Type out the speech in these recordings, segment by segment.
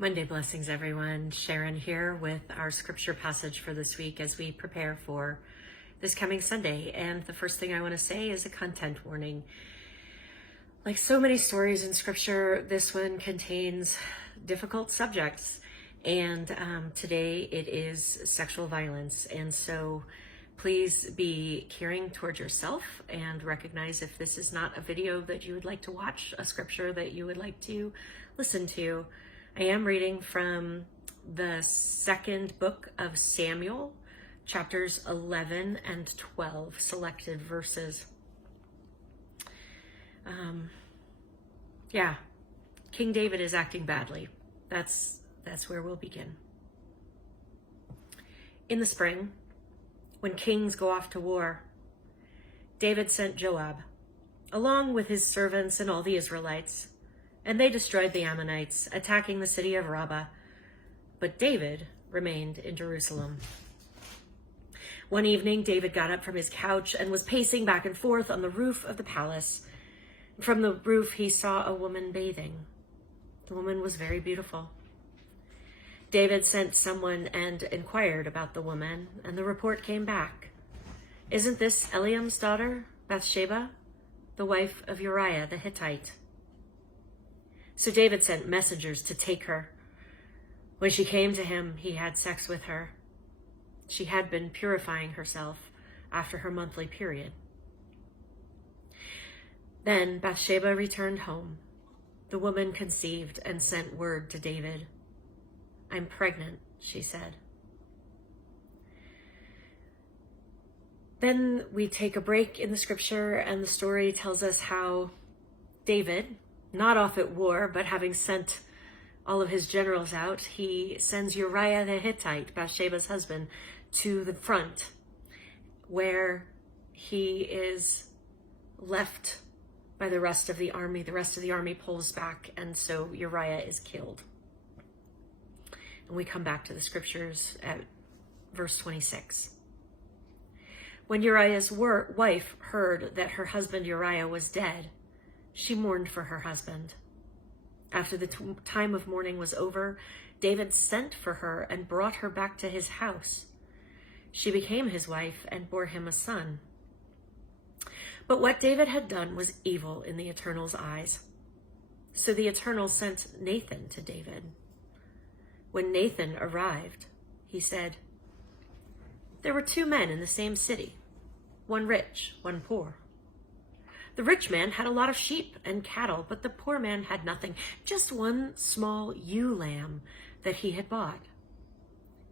Monday blessings, everyone. Sharon here with our scripture passage for this week as we prepare for this coming Sunday. And the first thing I want to say is a content warning. Like so many stories in scripture, this one contains difficult subjects. And today it is sexual violence. And so please be caring towards yourself and recognize if this is not a video that you would like to watch, a scripture that you would like to listen to. I am reading from the second book of Samuel, chapters 11 and 12, selected verses. King David is acting badly. That's where we'll begin. In the spring, when kings go off to war, David sent Joab, along with his servants and all the Israelites, and they destroyed the Ammonites, attacking the city of Rabbah. But David remained in Jerusalem. One evening, David got up from his couch and was pacing back and forth on the roof of the palace. From the roof, he saw a woman bathing. The woman was very beautiful. David sent someone and inquired about the woman, and the report came back. "Isn't this Eliam's daughter, Bathsheba, the wife of Uriah the Hittite?" So David sent messengers to take her. When she came to him, he had sex with her. She had been purifying herself after her monthly period. Then Bathsheba returned home. The woman conceived and sent word to David. "I'm pregnant," she said. Then we take a break in the scripture, and the story tells us how David, not off at war, but having sent all of his generals out, he sends Uriah the Hittite, Bathsheba's husband, to the front, where he is left by the rest of the army. The rest of the army pulls back, and so Uriah is killed. And we come back to the scriptures at verse 26. When Uriah's wife heard that her husband Uriah was dead, she mourned for her husband. After the time of mourning was over, David sent for her and brought her back to his house. She became his wife and bore him a son. But what David had done was evil in the Eternal's eyes. So the Eternal sent Nathan to David. When Nathan arrived, he said, "There were two men in the same city, one rich, one poor. The rich man had a lot of sheep and cattle, but the poor man had nothing, just one small ewe lamb that he had bought.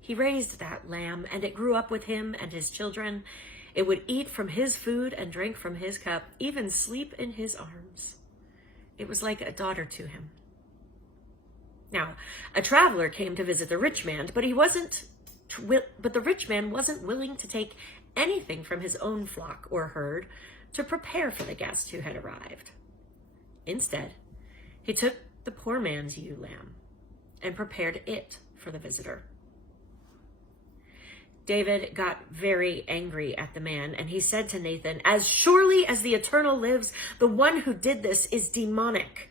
He raised that lamb, and it grew up with him and his children. It would eat from his food and drink from his cup, even sleep in his arms. It was like a daughter to him. Now, a traveler came to visit the rich man, but the rich man wasn't willing to take anything from his own flock or herd to prepare for the guest who had arrived. Instead, he took the poor man's ewe lamb and prepared it for the visitor." David got very angry at the man, and he said to Nathan, "As surely as the Eternal lives, the one who did this is demonic.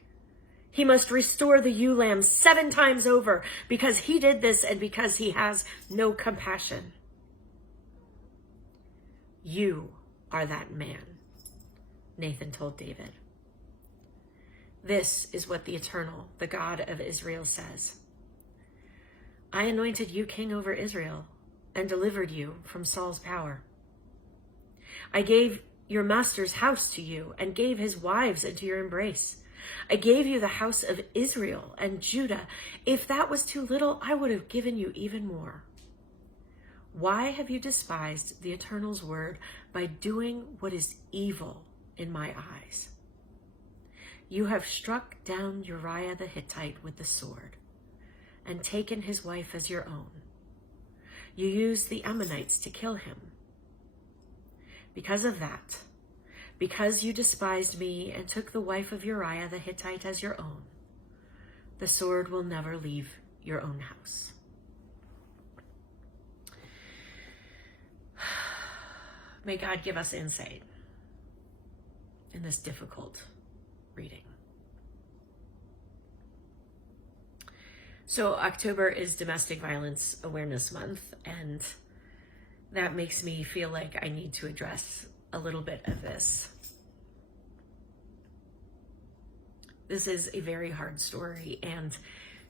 He must restore the ewe lamb 7 times over, because he did this and because he has no compassion." "You are that man," Nathan told David. "This is what the Eternal, the God of Israel, says. I anointed you king over Israel and delivered you from Saul's power. I gave your master's house to you and gave his wives into your embrace. I gave you the house of Israel and Judah. If that was too little, I would have given you even more. Why have you despised the Eternal's word by doing what is evil in my eyes? You have struck down Uriah the Hittite with the sword and taken his wife as your own. You used the Ammonites to kill him. Because of that, because you despised me and took the wife of Uriah the Hittite as your own, the sword will never leave your own house." May God give us insight in this difficult reading. So October is Domestic Violence Awareness Month, and that makes me feel like I need to address a little bit of this. This is a very hard story, and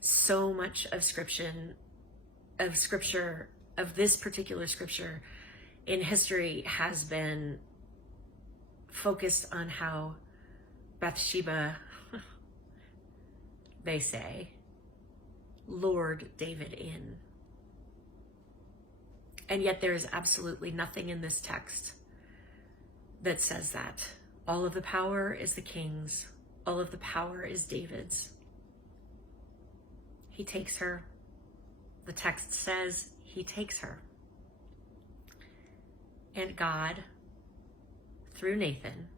so much of this particular scripture in history has been focused on how Bathsheba, they say, lured David in. And yet there is absolutely nothing in this text that says that. All of the power is the king's. All of the power is David's. He takes her. The text says he takes her. And God, through Nathan,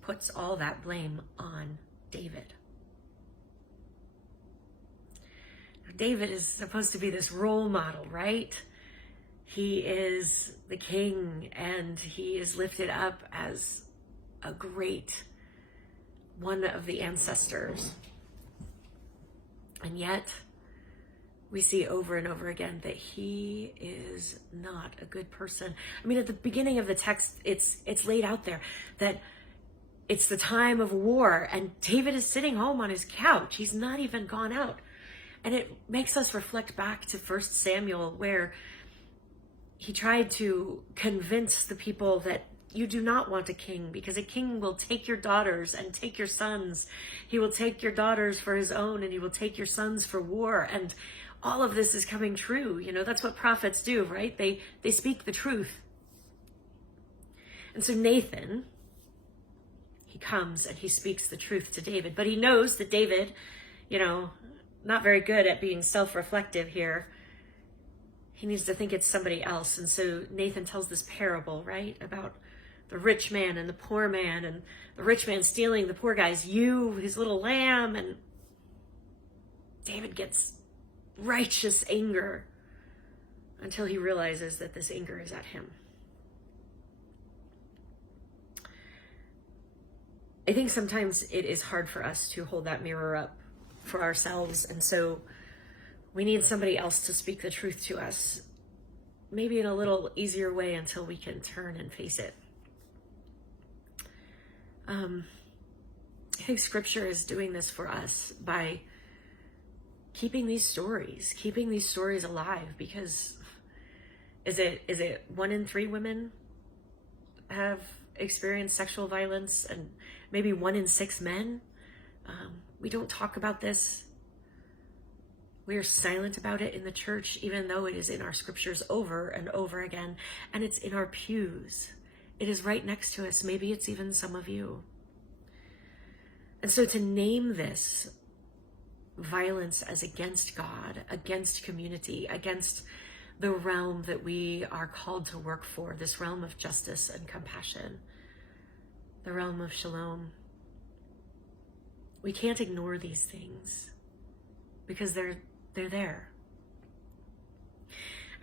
puts all that blame on David. David is supposed to be this role model, right? He is the king, and he is lifted up as a great one of the ancestors. And yet, we see over and over again that he is not a good person. I mean, at the beginning of the text, it's laid out there that it's the time of war, and David is sitting home on his couch. He's not even gone out. And it makes us reflect back to 1 Samuel, where he tried to convince the people that you do not want a king, because a king will take your daughters and take your sons. He will take your daughters for his own, and he will take your sons for war. And all of this is coming true. You know, that's what prophets do, right? They speak the truth. And so Nathan, he comes and he speaks the truth to David, but he knows that David, you know, not very good at being self-reflective here. He needs to think it's somebody else. And so Nathan tells this parable, right, about the rich man and the poor man, and the rich man stealing the poor guy's ewe, his little lamb, and David gets righteous anger until he realizes that this anger is at him. I think sometimes it is hard for us to hold that mirror up for ourselves, and so we need somebody else to speak the truth to us, maybe in a little easier way, until we can turn and face it. I think scripture is doing this for us by keeping these stories alive, because is it 1 in 3 women have experienced sexual violence, and maybe 1 in 6 men? We don't talk about this. We are silent about it in the church, even though it is in our scriptures over and over again, and it's in our pews. It is right next to us. Maybe it's even some of you. And so to name this violence as against God, against community, against the realm that we are called to work for, this realm of justice and compassion, the realm of shalom. We can't ignore these things because they're there.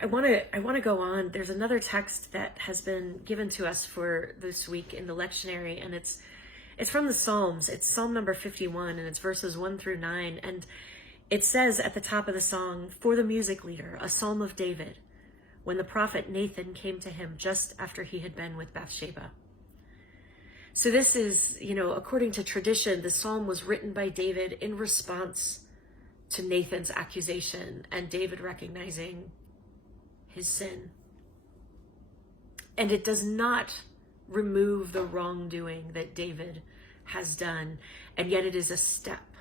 I want to go on. There's another text that has been given to us for this week in the lectionary, and it's from the Psalms. It's Psalm number 51, and it's verses 1 through 9. And it says at the top of the song, "For the music leader, a psalm of David, when the prophet Nathan came to him just after he had been with Bathsheba." So this is, according to tradition, the psalm was written by David in response to Nathan's accusation and David recognizing his sin. And it does not remove the wrongdoing that David has done, and yet it is a step.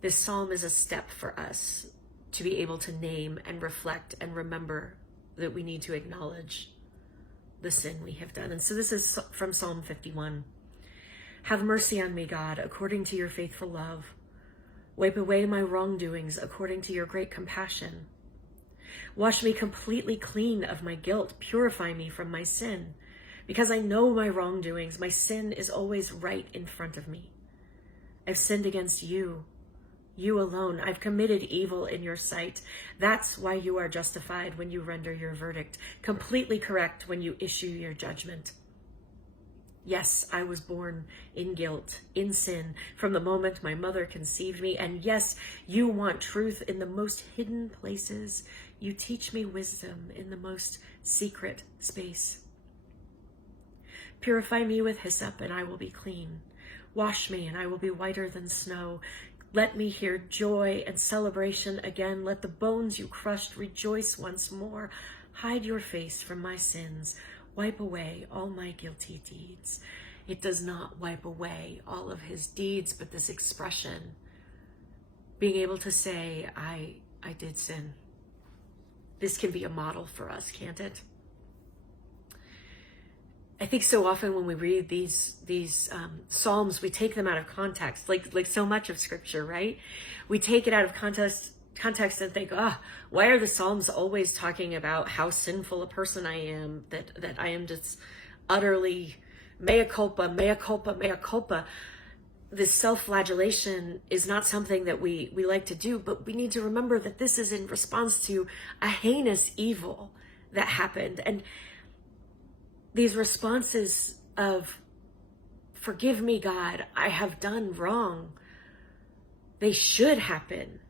This psalm is a step for us to be able to name and reflect and remember that we need to acknowledge the sin we have done. And so this is from Psalm 51. "Have mercy on me, God, according to your faithful love. Wipe away my wrongdoings according to your great compassion. Wash me completely clean of my guilt. Purify me from my sin. Because I know my wrongdoings, my sin is always right in front of me. I've sinned against you, you alone. I've committed evil in your sight. That's why you are justified when you render your verdict, completely correct when you issue your judgment. Yes, I was born in guilt, in sin, from the moment my mother conceived me. And yes, you want truth in the most hidden places. You teach me wisdom in the most secret space. Purify me with hyssop, and I will be clean. Wash me, and I will be whiter than snow. Let me hear joy and celebration again. Let the bones you crushed rejoice once more. Hide your face from my sins. Wipe away all my guilty deeds. It does not wipe away all of his deeds, but this expression, being able to say, I did sin. This can be a model for us, can't it? I think so often when we read these Psalms, we take them out of context, like so much of Scripture, right? We take it out of context and think, why are the Psalms always talking about how sinful a person I am, that I am just utterly mea culpa, mea culpa, mea culpa. This self-flagellation is not something that we like to do, but we need to remember that this is in response to a heinous evil that happened. And these responses of, forgive me, God, I have done wrong, they should happen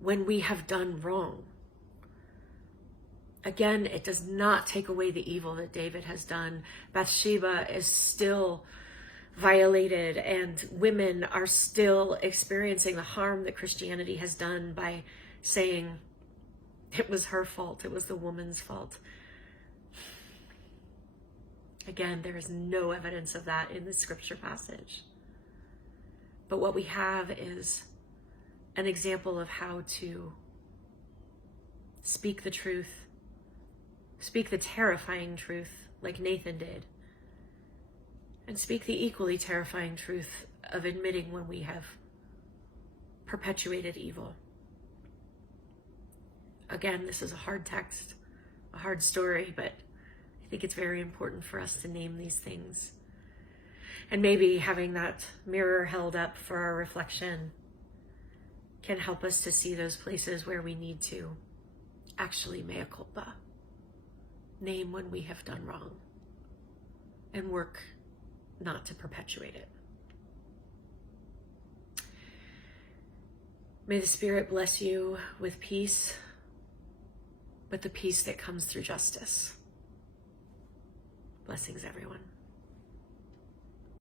when we have done wrong. Again, it does not take away the evil that David has done. Bathsheba is still violated, and women are still experiencing the harm that Christianity has done by saying it was her fault, it was the woman's fault. Again, there is no evidence of that in the scripture passage. But what we have is an example of how to speak the truth, speak the terrifying truth like Nathan did, and speak the equally terrifying truth of admitting when we have perpetuated evil. Again, this is a hard text, a hard story, but I think it's very important for us to name these things. And maybe having that mirror held up for our reflection can help us to see those places where we need to actually mea culpa, name when we have done wrong, and work not to perpetuate it. May the Spirit bless you with peace, but the peace that comes through justice. Blessings, everyone.